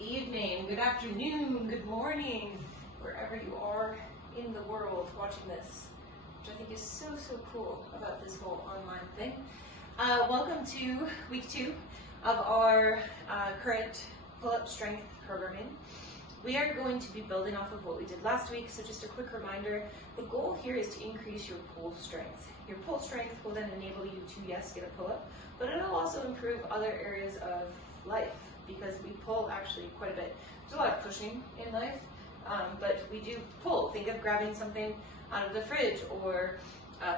evening, good afternoon, good morning, wherever you are in the world watching this, which I think is so cool about this whole online thing. Welcome to week 2 of our current pull-up strength programming. We are going to be building off of what we did last week, so just a quick reminder, the goal here is to increase your pull strength. Your pull strength will then enable you to, yes, get a pull-up, but it'll also improve other areas of life, because we pull actually quite a bit. There's a lot of pushing in life, but we do pull. Think of grabbing something out of the fridge or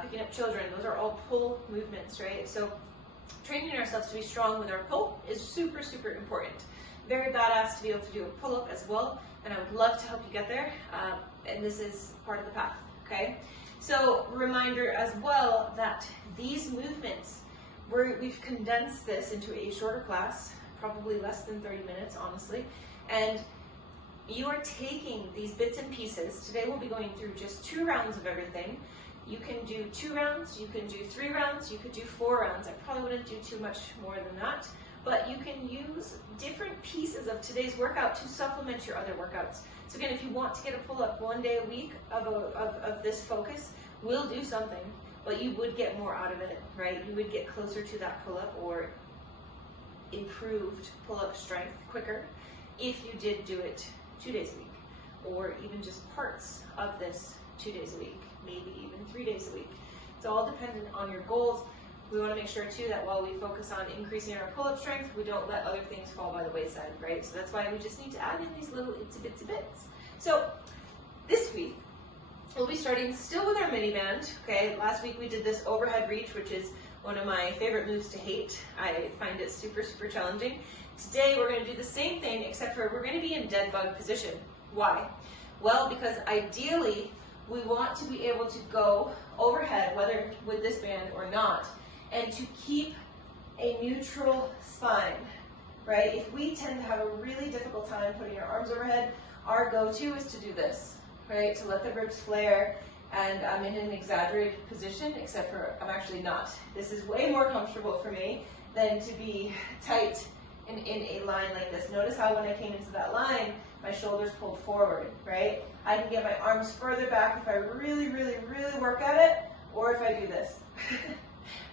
picking up children. Those are all pull movements, right? So training ourselves to be strong with our pull is super important. Very badass to be able to do a pull-up as well, and I would love to help you get there, and this is part of the path, okay? So reminder as well that these movements, we've condensed this into a shorter class, probably less than 30 minutes, honestly, and you are taking these bits and pieces. Today we'll be going through just 2 rounds of everything. You can do 2 rounds, you can do 3 rounds, you could do 4 rounds. I probably wouldn't do too much more than that, but you can use different pieces of today's workout to supplement your other workouts. So again, if you want to get a pull-up 1 day a week of this focus, we'll do something, but you would get more out of it, right? You would get closer to that pull-up or improved pull-up strength quicker if you did do it 2 days a week, or even just parts of this 2 days a week, maybe even 3 days a week. It's all dependent on your goals. We want to make sure too that while we focus on increasing our pull-up strength, we don't let other things fall by the wayside, right? So that's why we just need to add in these little itsy bitsy bits. So this week, we'll be starting still with our mini band, okay? Last week we did this overhead reach, which is one of my favorite moves to hate. I find it super challenging. Today we're going to do the same thing, except for we're going to be in dead bug position. Why? Well, because ideally we want to be able to go overhead, whether with this band or not, and to keep a neutral spine, right? If we tend to have a really difficult time putting our arms overhead, our go-to is to do this, right? To let the ribs flare, and I'm in an exaggerated position, except for I'm actually not. This is way more comfortable for me than to be tight and in a line like this. Notice how when I came into that line, my shoulders pulled forward, right? I can get my arms further back if I really work at it, or if I do this,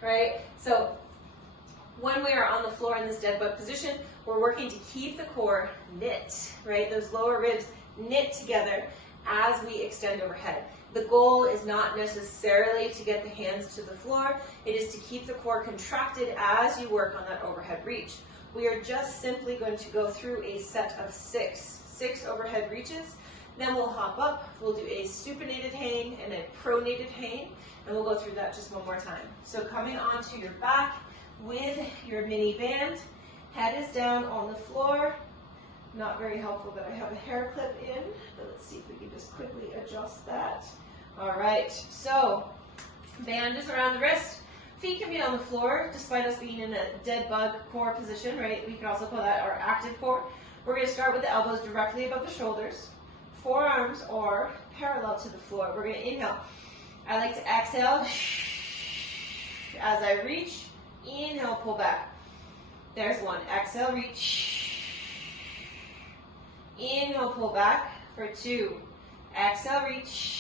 right? So when we are on the floor in this dead bug position, we're working to keep the core knit, right? Those lower ribs knit together as we extend overhead. The goal is not necessarily to get the hands to the floor. It is to keep the core contracted as you work on that overhead reach. We are just simply going to go through a set of 6 overhead reaches. Then we'll hop up, we'll do a supinated hang and a pronated hang, and we'll go through that just one more time. So coming onto your back with your mini band, head is down on the floor. Not very helpful that I have a hair clip in, but let's see if we can just quickly adjust that. All right, so band is around the wrist. Feet can be on the floor, despite us being in a dead bug core position, right? We can also call that our active core. We're going to start with the elbows directly above the shoulders. Forearms are parallel to the floor. We're going to inhale. I like to exhale as I reach. Inhale, pull back. There's 1. Exhale, reach. Inhale, pull back for 2. Exhale, reach.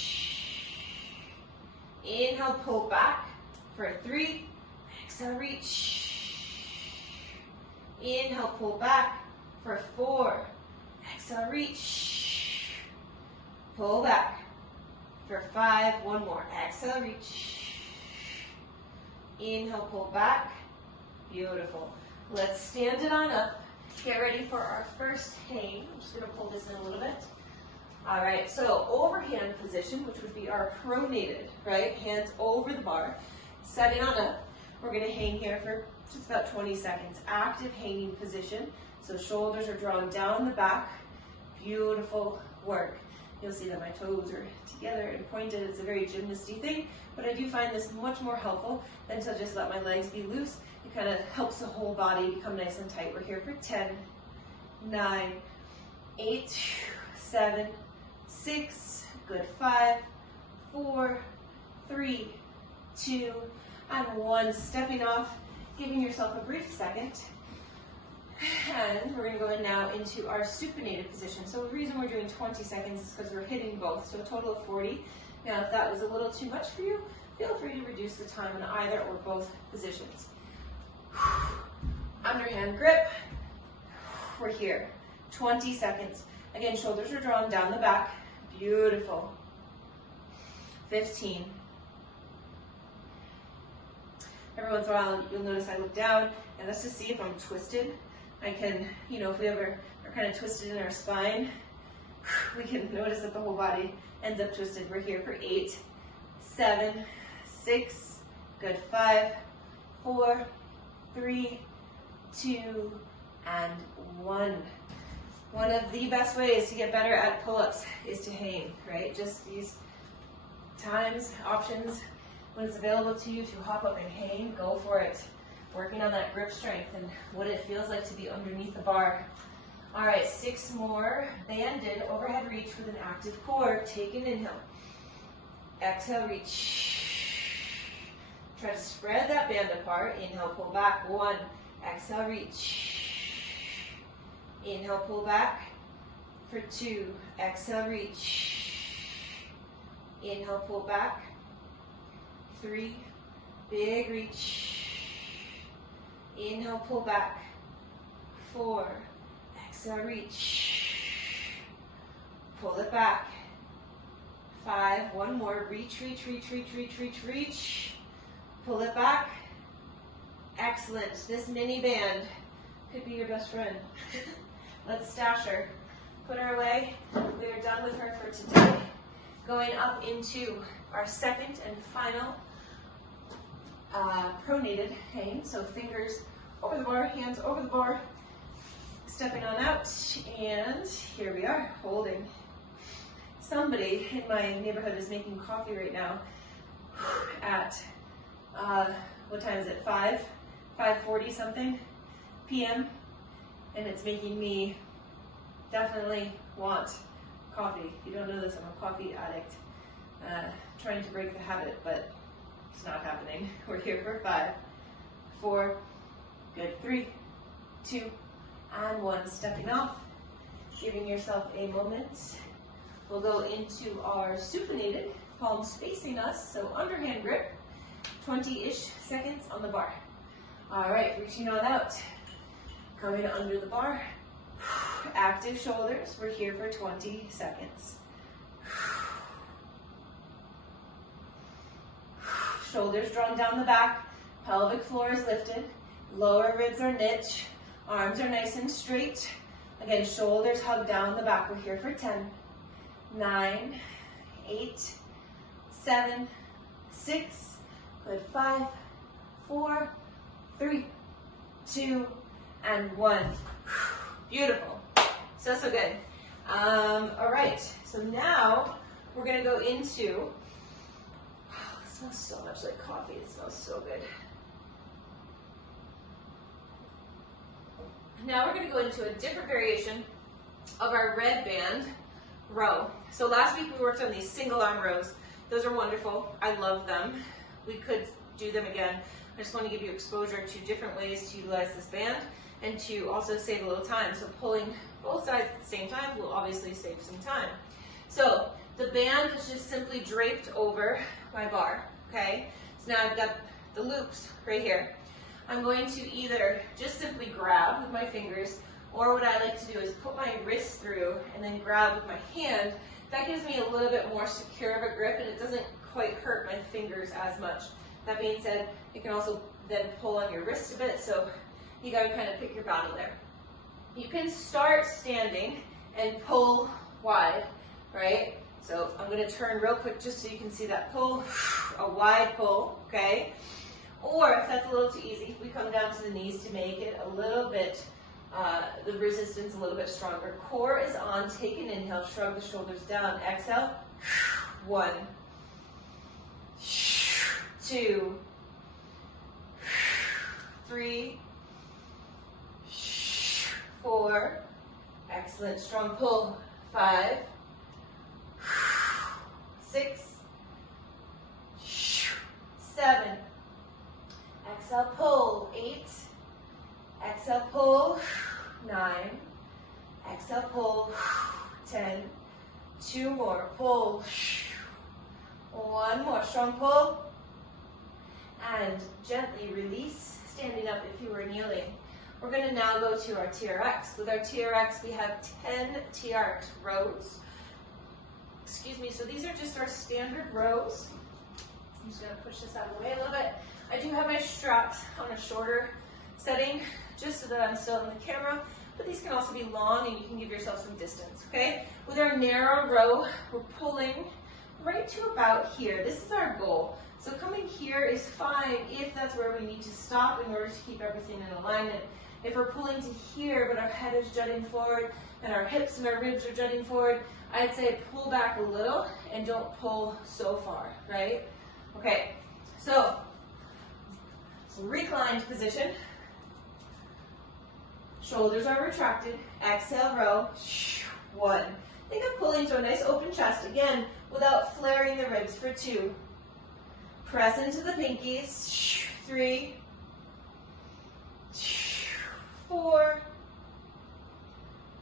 Inhale, pull back for 3. Exhale, reach. Inhale, pull back for 4. Exhale, reach. Pull back for 5. 1 more. Exhale, reach. Inhale, pull back. Beautiful. Let's stand it on up. Get ready for our first hang. I'm just going to pull this in a little bit. All right, so overhand position, which would be our pronated, right? Hands over the bar. Setting on up. We're going to hang here for just about 20 seconds. Active hanging position. So shoulders are drawn down the back. Beautiful work. You'll see that my toes are together and pointed. It's a very gymnasty thing, but I do find this much more helpful than to just let my legs be loose. It kind of helps the whole body become nice and tight. We're here for 10, 9, 8, 7, 6, good, 5, 4, 3, 2, and 1. Stepping off, giving yourself a brief second. And And we're gonna go in now into our supinated position. So the reason we're doing 20 seconds is because we're hitting both, so a total of 40. Now, if that was a little too much for you, feel free to reduce the time in either or both positions. Underhand grip, we're here, 20 seconds. Again, shoulders are drawn down the back, beautiful. 15. Every once in a while, you'll notice I look down, and that's to see if I'm twisted. I can, if we ever are kind of twisted in our spine, we can notice that the whole body ends up twisted. We're here for 8, 7, 6, good, 5, 4, 3, 2, and 1. One of the best ways to get better at pull-ups is to hang, right? Just these times, options, when it's available to you to hop up and hang, go for it. Working on that grip strength and what it feels like to be underneath the bar. All right, 6 more. Banded overhead reach with an active core. Take an inhale. Exhale, reach. Try to spread that band apart. Inhale, pull back. 1. Exhale, reach. Inhale, pull back for 2. Exhale, reach. Inhale, pull back. 3. Big reach. Inhale, pull back. 4. Exhale, reach. Pull it back. 5. One more. Reach, reach, reach, reach, reach, reach, reach. Pull it back. Excellent. This mini band could be your best friend. Let's stash her. Put her away. We are done with her for today. Going up into our second and final pronated hang. So fingers over the bar, hands over the bar, stepping on out, and here we are, holding. Somebody in my neighborhood is making coffee right now at, what time is it, 5:40 something p.m., and it's making me definitely want coffee. If you don't know this, I'm a coffee addict, trying to break the habit, but it's not happening. We're here for 5, 4, good, 3, 2, and 1. Stepping off, giving yourself a moment. We'll go into our supinated, palms facing us, so underhand grip, 20-ish seconds on the bar. All right, reaching on out, coming under the bar, active shoulders. We're here for 20 seconds. Shoulders drawn down the back, pelvic floor is lifted, lower ribs are knit, arms are nice and straight. Again, shoulders hug down the back. We're here for 10, 9, 8, 7, 6, good, 5, 4, 3, 2, and 1. Beautiful. So good. All right, so now we're gonna go into, it smells so much like coffee. It smells so good. Now we're going to go into a different variation of our red band row. So last week we worked on these single arm rows. Those are wonderful. I love them. We could do them again. I just want to give you exposure to different ways to utilize this band and to also save a little time. So pulling both sides at the same time will obviously save some time. So the band is just simply draped over my bar, okay? So now I've got the loops right here. I'm going to either just simply grab with my fingers, or what I like to do is put my wrist through and then grab with my hand. That gives me a little bit more secure of a grip and it doesn't quite hurt my fingers as much. That being said, you can also then pull on your wrist a bit, so you gotta kind of pick your battle there. You can start standing and pull wide, right? So I'm gonna turn real quick just so you can see that pull, a wide pull, okay? Or if that's a little too easy, we come down to the knees to make it a little bit, the resistance a little bit stronger. Core is on, take an inhale, shrug the shoulders down, exhale, 1, 2, 3, 4, excellent, strong pull, 5, 6, 7, exhale, pull, 8, exhale, pull, 9. Exhale, pull, 10. 2 more, pull. 1 more, strong pull. And gently release, standing up if you were kneeling. We're going to now go to our TRX. With our TRX, we have 10 TRX rows. Excuse me, so these are just our standard rows. I'm just going to push this out of the way a little bit. I do have my straps on a shorter setting, just so that I'm still in the camera, but these can also be long and you can give yourself some distance, okay? With our narrow row, we're pulling right to about here. This is our goal. So coming here is fine if that's where we need to stop in order to keep everything in alignment. If we're pulling to here, but our head is jutting forward and our hips and our ribs are jutting forward, I'd say pull back a little and don't pull so far, right? Okay, so reclined position. Shoulders are retracted. Exhale, row. 1. Think of pulling to a nice open chest, again, without flaring the ribs for 2. Press into the pinkies. 3. 4.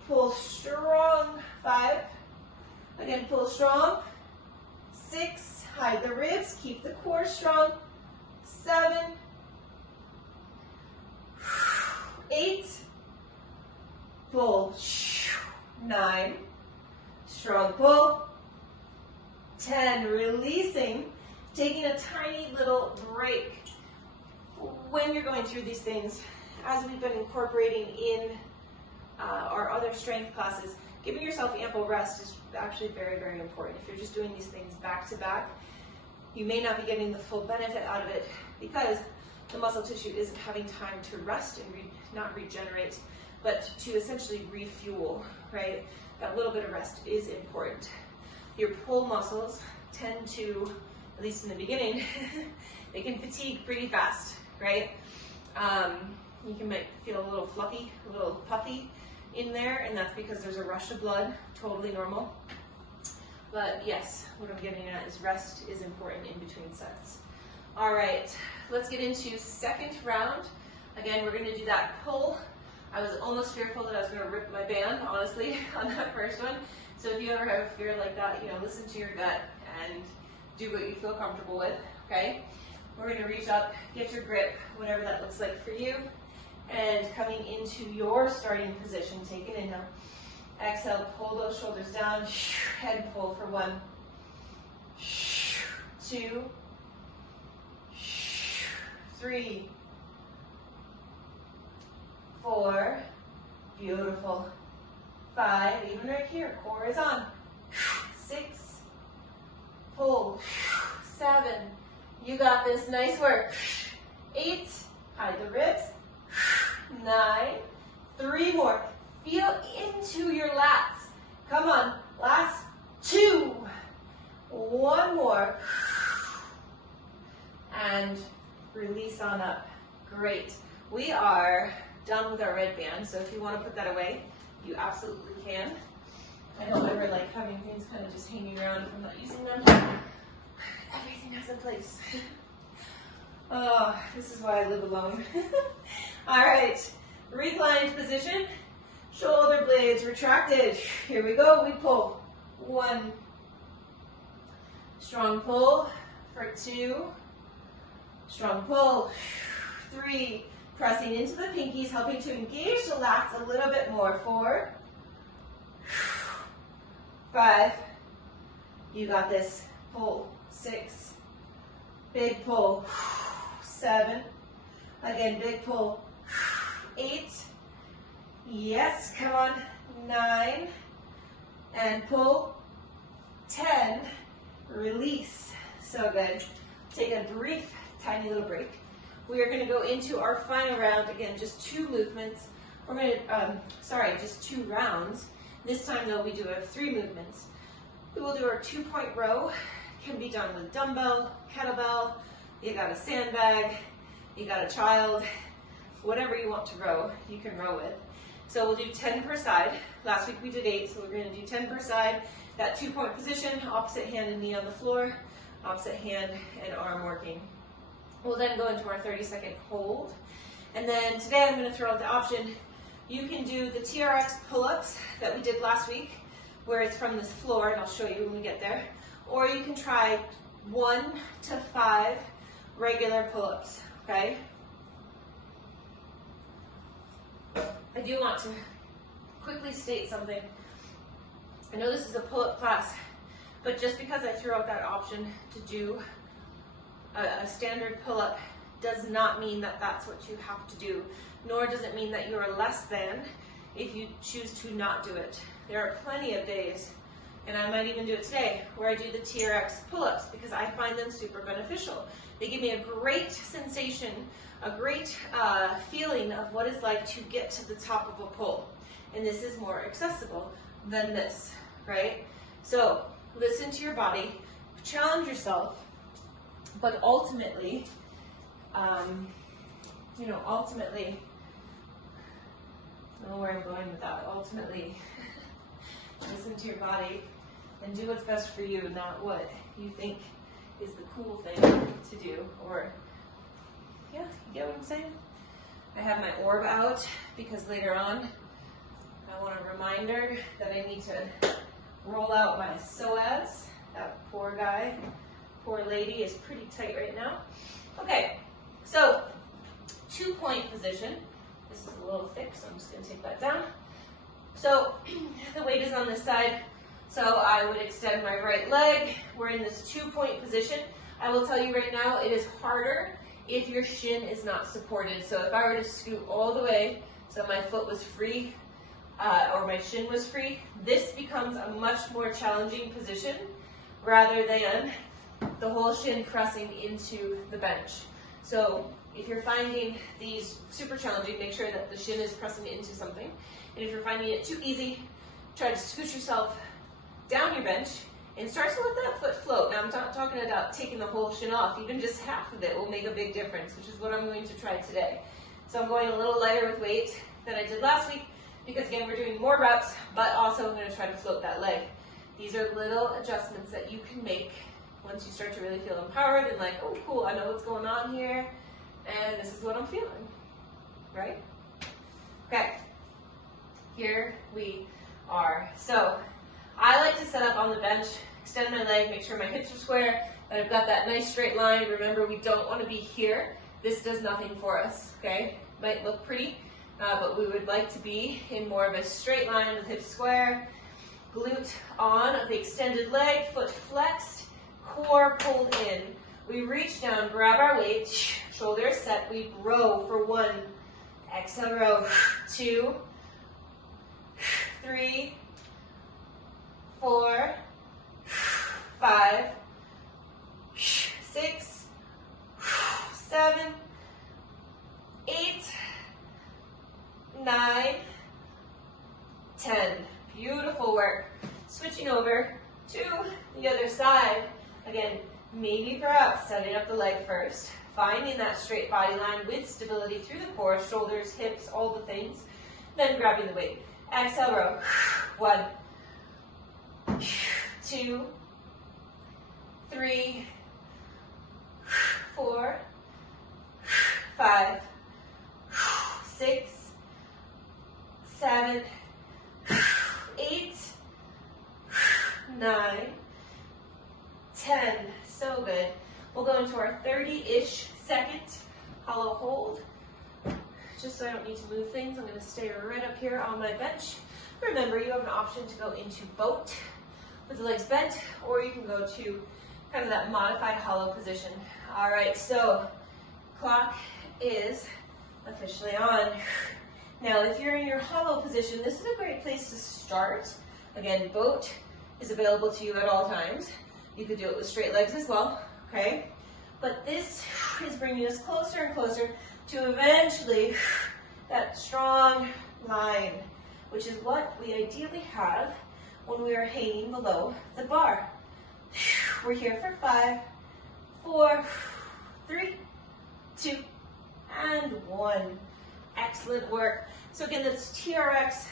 Pull strong. 5. Again, pull strong. 6. Hide the ribs. Keep the core strong. 7. 8. Pull. 9. Strong pull. 10. Releasing. Taking a tiny little break. When you're going through these things, as we've been incorporating in our other strength classes, giving yourself ample rest is actually very, very important. If you're just doing these things back to back, you may not be getting the full benefit out of it because the muscle tissue isn't having time to rest and not regenerate, but to essentially refuel, right? That little bit of rest is important. Your pull muscles tend to, at least in the beginning, they can fatigue pretty fast, right? You can feel a little fluffy, a little puffy in there, and that's because there's a rush of blood, totally normal. But yes, what I'm getting at is rest is important in between sets. All right, let's get into second round. Again, we're gonna do that pull. I was almost fearful that I was gonna rip my band, honestly, on that first one. So if you ever have a fear like that, listen to your gut and do what you feel comfortable with, okay? We're gonna reach up, get your grip, whatever that looks like for you. And coming into your starting position, take an inhale. Exhale, pull those shoulders down, head pull for 1, 2, 3, 4, beautiful. 5, even right here, core is on. 6, pull. 7, you got this, nice work. 8, hide the ribs. 9, 3 more. Feel into your lats. Come on, last 2. 1 more. And release on up. Great. We are done with our red band, so if you want to put that away, you absolutely can. I don't ever like having things kind of just hanging around if I'm not using them. Everything has a place. Oh, this is why I live alone. All right, reclined position, shoulder blades retracted. Here we go, we pull. 1, strong pull for 2, strong pull, 3, pressing into the pinkies, helping to engage the lats a little bit more. 4, 5, you got this, pull. 6, big pull. 7, again, big pull. 8, yes, come on. 9, and pull. 10, release. So good. Take a brief, tiny little break. We are going to go into our final round. Again, just 2 movements. We're going to, just 2 rounds. This time, though, we do have 3 movements. We will do our 2-point row. Can be done with dumbbell, kettlebell, you got a sandbag, you got a child, whatever you want to row, you can row with. So we'll do 10 per side. Last week we did 8, so we're going to do 10 per side. That 2-point position, opposite hand and knee on the floor, opposite hand and arm working. We'll then go into our 30-second hold. And then today I'm going to throw out the option, You can do the TRX pull-ups that we did last week, where it's from this floor, and I'll show you when we get there. Or you can try 1 to 5 regular pull-ups, okay? I do want to quickly state something. I know this is a pull-up class, but just because I threw out that option to do a standard pull-up does not mean that that's what you have to do, nor does it mean that you are less than if you choose to not do it. There are plenty of days, and I might even do it today, where I do the TRX pull-ups because I find them super beneficial. They give me a great sensation, a great feeling of what it's like to get to the top of a pull. And this is more accessible than this, right? So listen to your body, challenge yourself, but ultimately, ultimately, I don't know where I'm going with that. Ultimately, listen to your body and do what's best for you, not what you think is the cool thing to do. Or, yeah, you get what I'm saying? I have my orb out because later on, I want a reminder that I need to roll out my psoas. That poor guy, poor lady is pretty tight right now. Okay, so 2-point position. This is a little thick, so I'm just going to take that down. So the weight is on this side, so I would extend my right leg. We're in this 2-point position. I will tell you right now, it is harder if your shin is not supported. So if I were to scoot all the way so my foot was free, or my shin was free, this becomes a much more challenging position rather than the whole shin pressing into the bench. So if you're finding these super challenging, make sure that the shin is pressing into something. And if you're finding it too easy, try to scoot yourself down your bench and start to let that foot float. Now I'm not talking about taking the whole shin off. Even just half of it will make a big difference, which is what I'm going to try today. So I'm going a little lighter with weight than I did last week because again, we're doing more reps, but also I'm going to try to float that leg. These are little adjustments that you can make once you start to really feel empowered and like, oh cool, I know what's going on here, and this is what I'm feeling, right? Okay, here we are. So I like to set up on the bench, extend my leg, make sure my hips are square, that I've got that nice straight line. Remember, we don't want to be here. This does nothing for us, okay? Might look pretty, but we would like to be in more of a straight line with hips square, glute on of the extended leg, foot flexed, core pulled in. We reach down, grab our weight, shoulders set, we row for 1, exhale, row, 2, 3, 4, 5, 6, 7, 8, 9, 10. Beautiful work. Switching over to the other side. Again, maybe perhaps setting up the leg first, finding that straight body line with stability through the core, shoulders, hips, all the things, then grabbing the weight. Exhale, row. 1, 2, 3, 4, 5, 6, 7, 8, 9, 10. So good. We'll go into our 30-ish second hollow hold. Just so I don't need to move things, I'm going to stay right up here on my bench. Remember, you have an option to go into boat with the legs bent, or you can go to kind of that modified hollow position. All right, so clock is officially on. Now, if you're in your hollow position, this is a great place to start. Again, boat is available to you at all times. You could do it with straight legs as well, okay? But this is bringing us closer and closer to eventually that strong line, which is what we ideally have when we are hanging below the bar. We're here for 5, 4, 3, 2, and 1. Excellent work. So again, that's TRX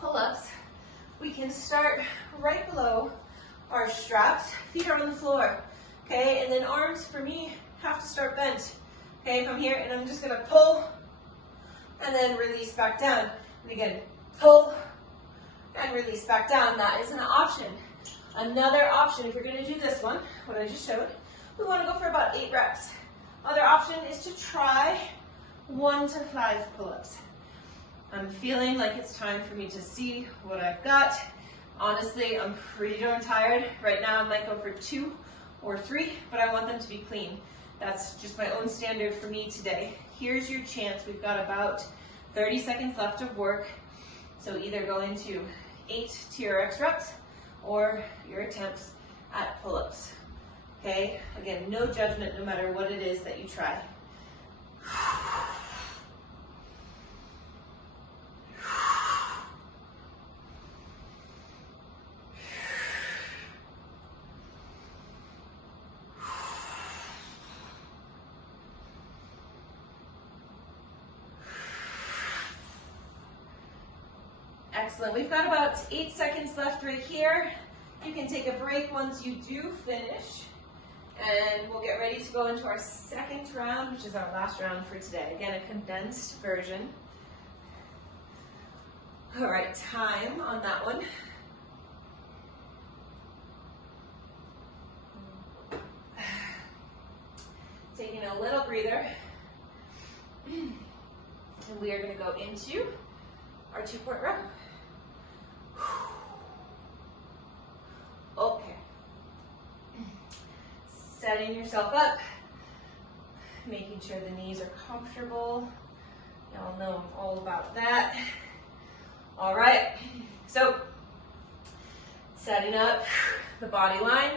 pull-ups. We can start right below our straps. Feet are on the floor, okay? And then arms, for me, have to start bent. Okay, if I'm here and I'm just gonna pull, and then release back down. And again, pull and release back down. That is an option. Another option, if you're going to do this one, what I just showed, we want to go for about 8 reps. Other option is to try 1 to 5 pull-ups. I'm feeling like it's time for me to see what I've got. Honestly, I'm pretty darn tired. Right now I might go for 2 or 3, but I want them to be clean. That's just my own standard for me today. Here's your chance. We've got about 30 seconds left of work. So either go into 8 TRX reps or your attempts at pull-ups. Okay? Again, no judgment no matter what it is that you try. Excellent. We've got about 8 seconds left right here. You can take a break once you do finish. And we'll get ready to go into our second round, which is our last round for today. Again, a condensed version. All right, time on that one. Taking a little breather. And we are going to go into our 2-point row. Okay. Setting yourself up, making sure the knees are comfortable. Y'all know I'm all about that. All right, so setting up the body line.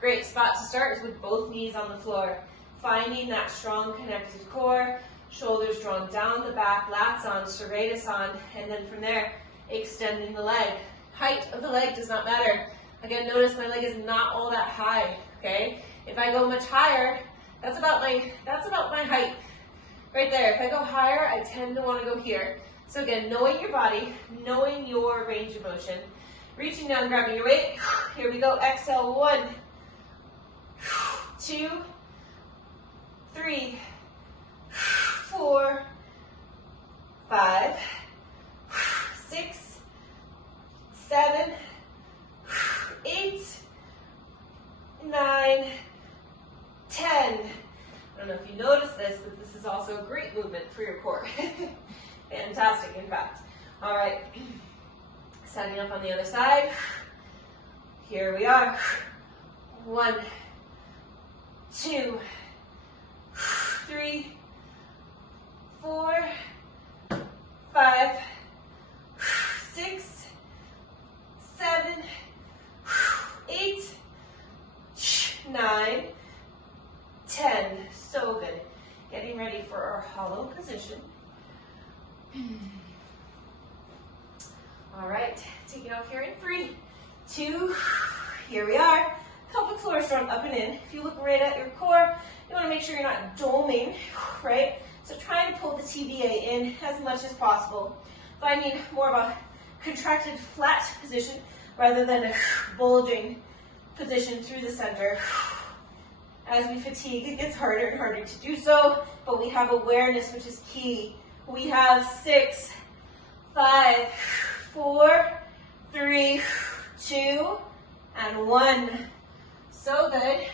Great spot to start is with both knees on the floor. Finding that strong connected core, shoulders drawn down the back, lats on, serratus on, and then from there, extending the leg. Height of the leg does not matter. Again, notice my leg is not all that high, okay? If I go much higher, that's about my height right there. If I go higher, I tend to want to go here. So again, knowing your body, knowing your range of motion, reaching down, grabbing your weight. Here we go. Exhale, 1, 2, 3, 4, 5, 6, 7, 8, 9, 10. I don't know if you noticed this, but this is also a great movement for your core. Fantastic, in fact. All right, setting up on the other side. Here we are. 1, 2, 3, 4, 5, 6, 7, 8, 9, 10. So good. Getting ready for our hollow position. All right, take it off here in 3, 2, here we are. Pelvic floor strong up and in. If you look right at your core, you want to make sure you're not doming, right? So try to pull the TVA in as much as possible. Finding more of a contracted flat position rather than a bulging position through the center. As we fatigue, it gets harder and harder to do so, but we have awareness, which is key. We have 6, 5, 4, 3, 2, and 1. So good.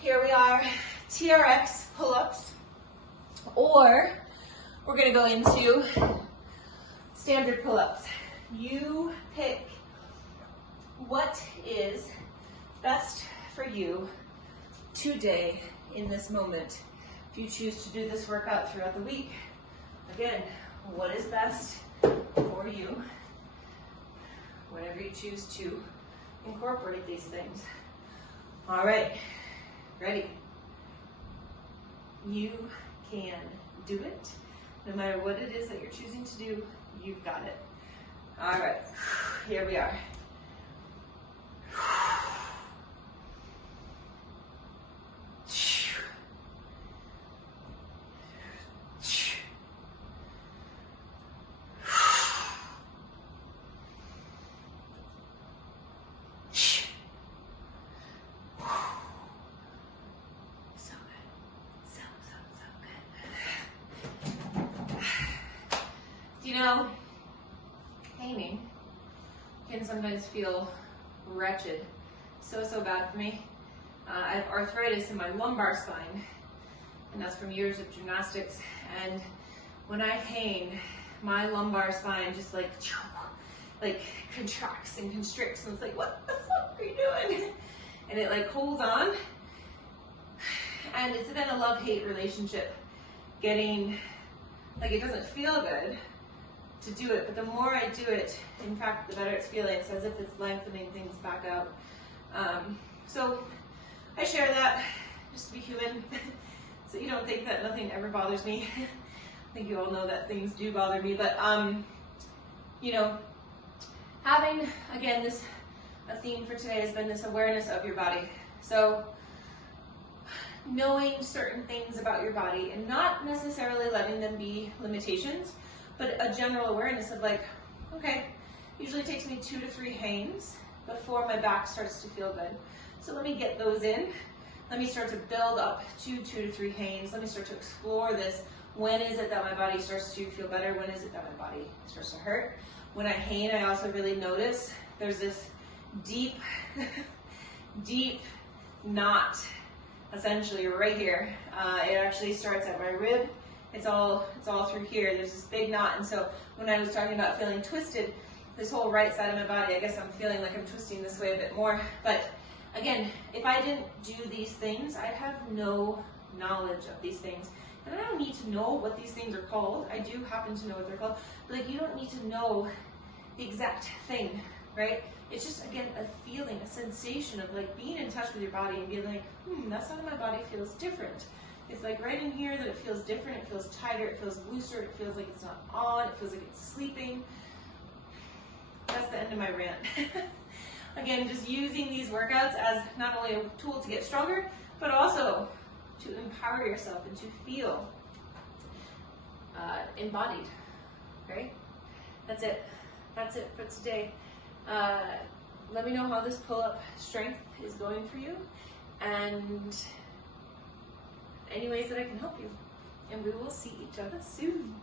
Here we are, TRX pull-ups, or we're gonna go into standard pull-ups. You pick what is best for you today in this moment. If you choose to do this workout throughout the week, again, what is best for you whenever you choose to incorporate these things. All right, ready? You can do it. No matter what it is that you're choosing to do, you've got it. All right, here we are. You know, painting can sometimes feel wretched. So bad for me. I have arthritis in my lumbar spine, and that's from years of gymnastics. And when I hang, my lumbar spine just like contracts and constricts, and it's like, what the fuck are you doing? And it like holds on, and it's been a love-hate relationship. Getting, like, it doesn't feel good to do it, but the more I do it, in fact, the better it's feeling. It's as if it's lengthening things back out. So I share that just to be human, so you don't think that nothing ever bothers me. I think you all know that things do bother me, but you know, having, again, a theme for today has been this awareness of your body. So knowing certain things about your body and not necessarily letting them be limitations, but a general awareness of like, okay, usually it takes me 2 to 3 hangs before my back starts to feel good. So let me get those in. Let me start to build up to 2 to 3 hangs. Let me start to explore this. When is it that my body starts to feel better? When is it that my body starts to hurt? When I hang, I also really notice there's this deep, deep knot, essentially right here. It actually starts at my rib. It's all through here. There's this big knot, and so when I was talking about feeling twisted, this whole right side of my body, I guess I'm feeling like I'm twisting this way a bit more. But again, if I didn't do these things, I'd have no knowledge of these things. And I don't need to know what these things are called. I do happen to know what they're called, but like, you don't need to know the exact thing, right? It's just, again, a feeling, a sensation of like being in touch with your body and being like, that side of my body feels different. It's like right in here that it feels different, it feels tighter, it feels looser, it feels like it's not on, it feels like it's sleeping. That's the end of my rant. Again, just using these workouts as not only a tool to get stronger, but also to empower yourself and to feel embodied, right? That's it. That's it for today. Let me know how this pull-up strength is going for you, and any ways that I can help you. And we will see each other soon.